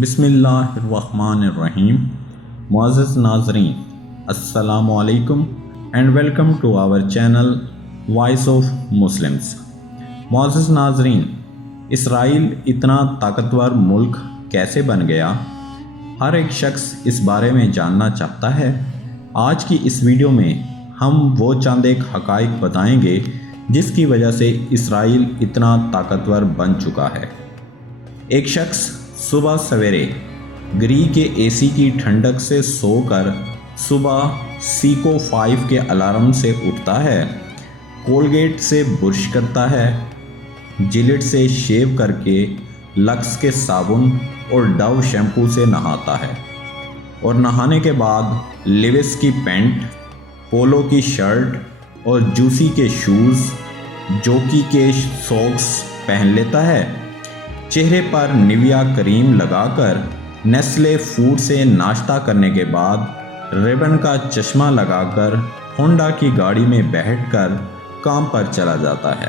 بسم اللہ الرحمن الرحیم۔ معزز ناظرین، السلام علیکم and welcome to our channel voice of Muslims. معزز ناظرین، اسرائیل اتنا طاقتور ملک کیسے بن گیا؟ ہر ایک شخص اس بارے میں جاننا چاہتا ہے۔ آج کی اس ویڈیو میں ہم وہ چند ایک حقائق بتائیں گے جس کی وجہ سے اسرائیل اتنا طاقتور بن چکا ہے۔ ایک شخص صبح سویرے گری کے اے سی کی ٹھنڈک سے سو کر صبح سیکو 5 کے الارم سے اٹھتا ہے، کولگیٹ سے برش کرتا ہے، جلٹ سے شیو کر کے لکس کے صابن اور ڈو شیمپو سے نہاتا ہے، اور نہانے کے بعد لیوس کی پینٹ، پولو کی شرٹ اور جوسی کے شوز، جوکی کے سوکس پہن لیتا ہے۔ چہرے پر نیویا کریم لگا کر نیسلے فوڈ سے ناشتہ کرنے کے بعد ریبن کا چشمہ لگا کر ہونڈا کی گاڑی میں بیٹھ کر کام پر چلا جاتا ہے۔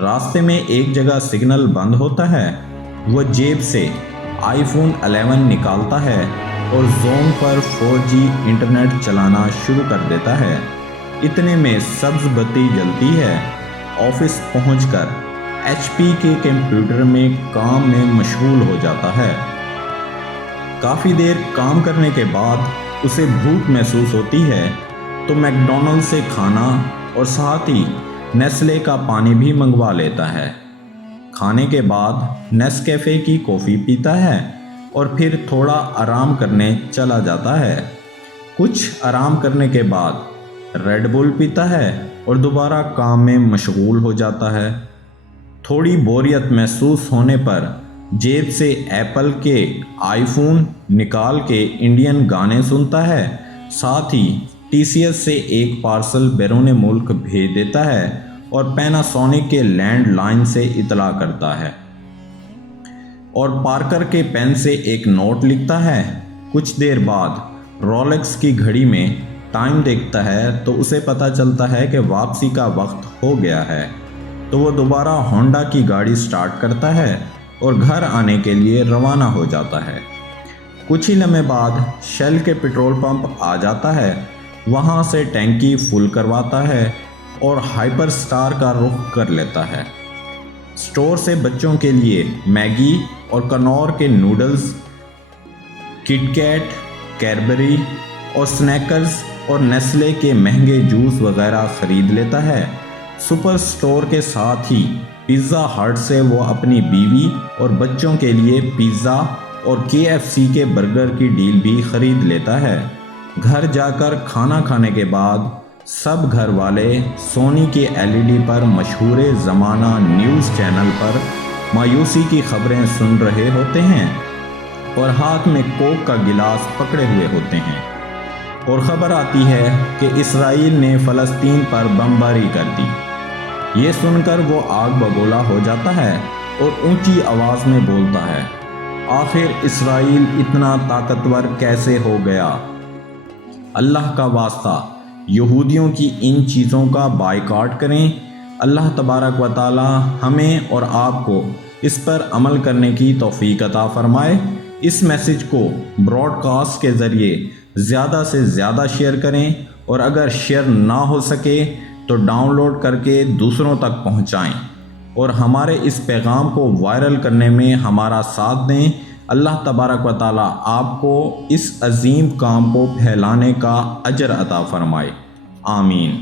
راستے میں ایک جگہ سگنل بند ہوتا ہے، وہ جیب سے آئی فون 11 نکالتا ہے اور زوم پر 4G انٹرنیٹ چلانا شروع کر دیتا ہے۔ اتنے میں سبز بتی جلتی ہے۔ آفس پہنچ کر HP کے کمپیوٹر میں کام میں مشغول ہو جاتا ہے۔ کافی دیر کام کرنے کے بعد اسے بھوک محسوس ہوتی ہے تو میکڈونلڈ سے کھانا اور ساتھ ہی نیسلے کا پانی بھی منگوا لیتا ہے۔ کھانے کے بعد نیسکیفے کی کافی پیتا ہے اور پھر تھوڑا آرام کرنے چلا جاتا ہے۔ کچھ آرام کرنے کے بعد ریڈ بل پیتا ہے اور دوبارہ کام میں مشغول ہو جاتا ہے۔ تھوڑی بوریت محسوس ہونے پر جیب سے ایپل کے آئی فون نکال کے انڈین گانے سنتا ہے، ساتھ ہی TCS سے ایک پارسل بیرون ملک بھیج دیتا ہے اور پیناسونک کے لینڈ لائن سے اطلاع کرتا ہے، اور پارکر کے پین سے ایک نوٹ لکھتا ہے۔ کچھ دیر بعد رولیکس کی گھڑی میں ٹائم دیکھتا ہے تو اسے پتہ چلتا ہے کہ واپسی کا وقت ہو گیا ہے، تو وہ دوبارہ ہونڈا کی گاڑی سٹارٹ کرتا ہے اور گھر آنے کے لیے روانہ ہو جاتا ہے۔ کچھ ہی لمحے بعد شیل کے پیٹرول پمپ آ جاتا ہے، وہاں سے ٹینکی فل کرواتا ہے اور ہائپر سٹار کا رخ کر لیتا ہے۔ سٹور سے بچوں کے لیے میگی اور کنور کے نوڈلز، کٹ کیٹ، کیڈبری اور سنیکرز اور نیسلے کے مہنگے جوس وغیرہ خرید لیتا ہے۔ سپر سٹور کے ساتھ ہی پیزا ہٹ سے وہ اپنی بیوی اور بچوں کے لیے پیزا اور KFC کے برگر کی ڈیل بھی خرید لیتا ہے۔ گھر جا کر کھانا کھانے کے بعد سب گھر والے سونی کے LED پر مشہور زمانہ نیوز چینل پر مایوسی کی خبریں سن رہے ہوتے ہیں اور ہاتھ میں کوک کا گلاس پکڑے ہوئے ہوتے ہیں، اور خبر آتی ہے کہ اسرائیل نے فلسطین پر بمباری کر دی۔ یہ سن کر وہ آگ بگولا ہو جاتا ہے اور اونچی آواز میں بولتا ہے، آخر اسرائیل اتنا طاقتور کیسے ہو گیا؟ اللہ کا واسطہ یہودیوں کی ان چیزوں کا بائیکاٹ کریں۔ اللہ تبارک و تعالی ہمیں اور آپ کو اس پر عمل کرنے کی توفیق عطا فرمائے۔ اس میسج کو براڈ کاسٹ کے ذریعے زیادہ سے زیادہ شیئر کریں، اور اگر شیئر نہ ہو سکے تو ڈاؤن لوڈ کر کے دوسروں تک پہنچائیں، اور ہمارے اس پیغام کو وائرل کرنے میں ہمارا ساتھ دیں۔ اللہ تبارک و تعالی آپ کو اس عظیم کام کو پھیلانے کا اجر عطا فرمائے، آمین۔